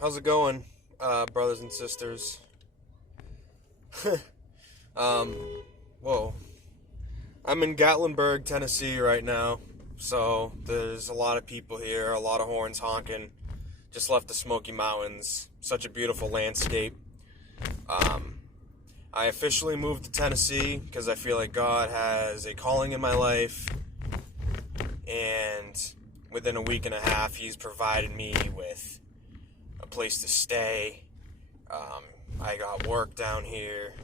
How's it going, brothers and sisters? um, Whoa. I'm in Gatlinburg, Tennessee right now, so there's a lot of people here, a lot of horns honking. Just left the Smoky Mountains. Such a beautiful landscape. I officially moved to Tennessee because I feel like God has a calling in my life, and within a week and a half, He's provided me with a place to stay. I got work down here.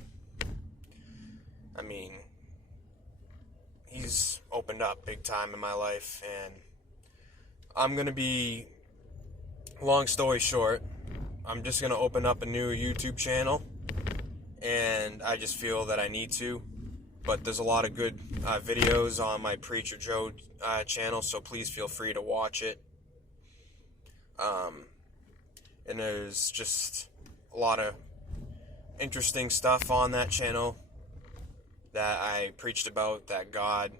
I mean, He's opened up big time in my life, and I'm going to be, long story short, I'm just going to open up a new YouTube channel, and I just feel that I need to. But there's a lot of good videos on my Preacher Joe channel, so please feel free to watch it. And there's just a lot of interesting stuff on that channel that I preached about, that God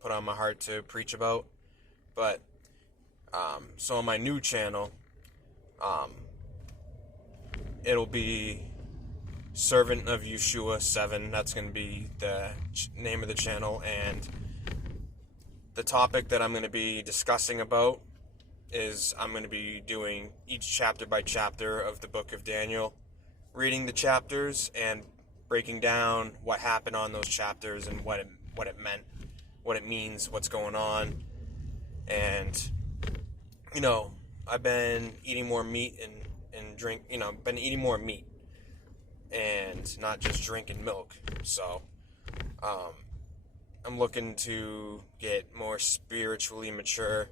put on my heart to preach about. But so on my new channel, it'll be Servant of Yeshua 7. That's going to be the name of the channel, and the topic that I'm going to be discussing about is I'm going to be doing each chapter by chapter of the book of Daniel, reading the chapters and breaking down what happened on those chapters and what it meant, what it means, what's going on. And I've been eating more meat and drink, been eating more meat and not just drinking milk. So I'm looking to get more spiritually mature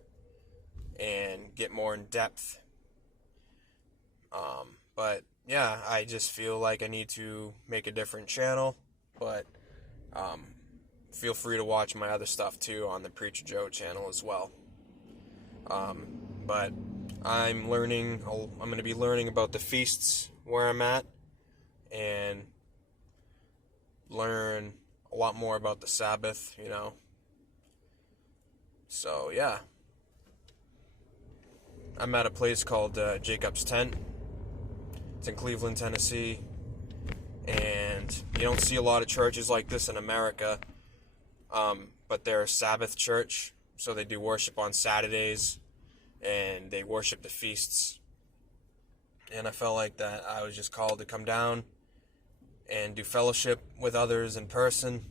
and get more in depth. But yeah, I just feel like I need to make a different channel. But feel free to watch my other stuff too on the Preacher Joe channel as well. But I'm going to be learning about the feasts where I'm at, and learn a lot more about the Sabbath, So, yeah. I'm at a place called Jacob's Tent. It's in Cleveland, Tennessee. And you don't see a lot of churches like this in America. But they're a Sabbath church, so they do worship on Saturdays, and they worship the feasts. And I felt like that I was just called to come down and do fellowship with others in person.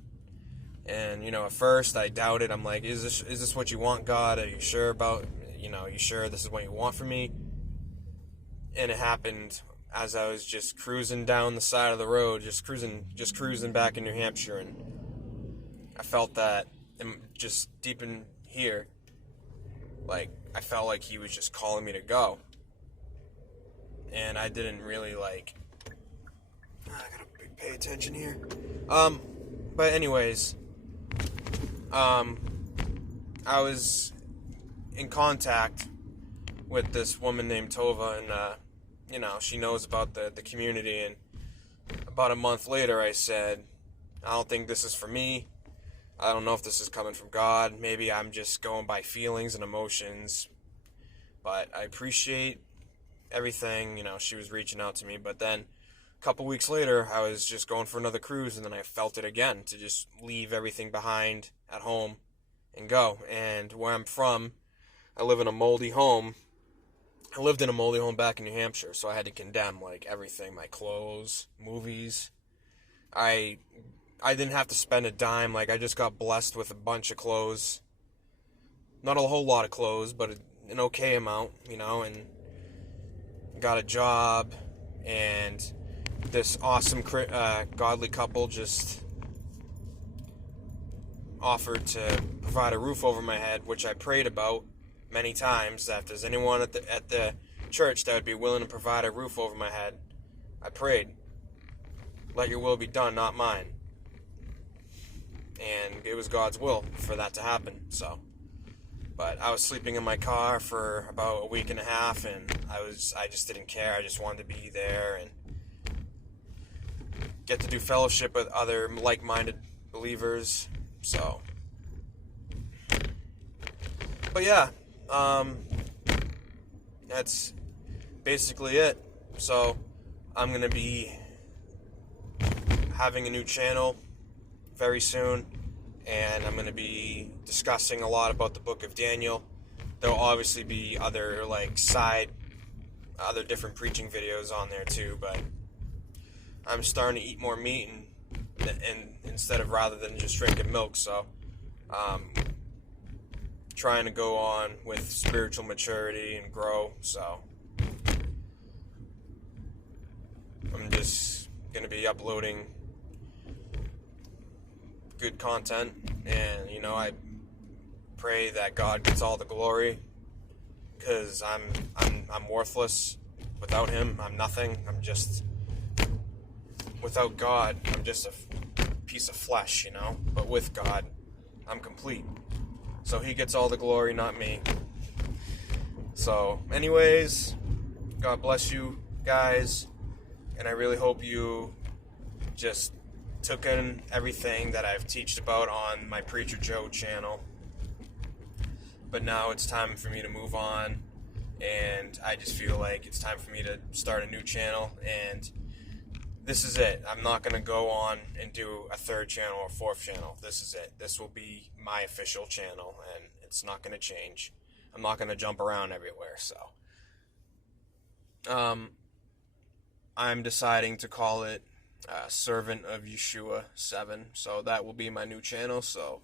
And at first I doubted. I'm like, is this what you want, God? Are you sure about, you sure this is what you want from me? And it happened as I was just cruising down the side of the road, just cruising back in New Hampshire, and I felt that just deep in here, like I felt like He was just calling me to go. And I didn't really I gotta pay attention here. But anyways, I was in contact with this woman named Tova, and she knows about the community. And about a month later, I said, I don't think this is for me. I don't know if this is coming from God. Maybe I'm just going by feelings and emotions. But I appreciate everything. She was reaching out to me. But then a couple weeks later, I was just going for another cruise, and then I felt it again, to just leave everything behind at home and go. And where I'm from, I live in a moldy home. I lived in a moldy home back in New Hampshire, so I had to condemn everything, my clothes, movies. I didn't have to spend a dime. I just got blessed with a bunch of clothes. Not a whole lot of clothes, but an okay amount, and got a job, and this awesome godly couple just offered to provide a roof over my head, which I prayed about many times, that if there's anyone at the church that would be willing to provide a roof over my head. I prayed, let your will be done, not mine. And it was God's will for that to happen. But I was sleeping in my car for about a week and a half, and I just didn't care. I just wanted to be there and get to do fellowship with other like-minded believers. But yeah, that's basically it. So I'm going to be having a new channel very soon, and I'm going to be discussing a lot about the book of Daniel. There'll obviously be other other different preaching videos on there too, but I'm starting to eat more meat and instead of rather than just drinking milk, so trying to go on with spiritual maturity and grow. So I'm just going to be uploading good content, and I pray that God gets all the glory, because I'm worthless without him. I'm nothing. Without God, I'm just a piece of flesh, but with God, I'm complete. So he gets all the glory, not me. So anyways, God bless you guys, and I really hope you just took in everything that I've teached about on my Preacher Joe channel. But now it's time for me to move on, and I just feel like it's time for me to start a new channel, and this is it. I'm not going to go on and do a third channel or fourth channel. This is it. This will be my official channel, and it's not going to change. I'm not going to jump around everywhere, so I'm deciding to call it Servant of Yeshua 7, so that will be my new channel. So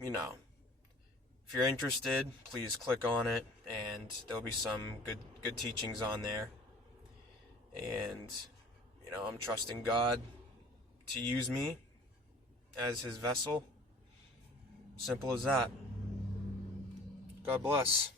if you're interested, please click on it, and there'll be some good teachings on there. And I'm trusting God to use me as his vessel. Simple as that. God bless.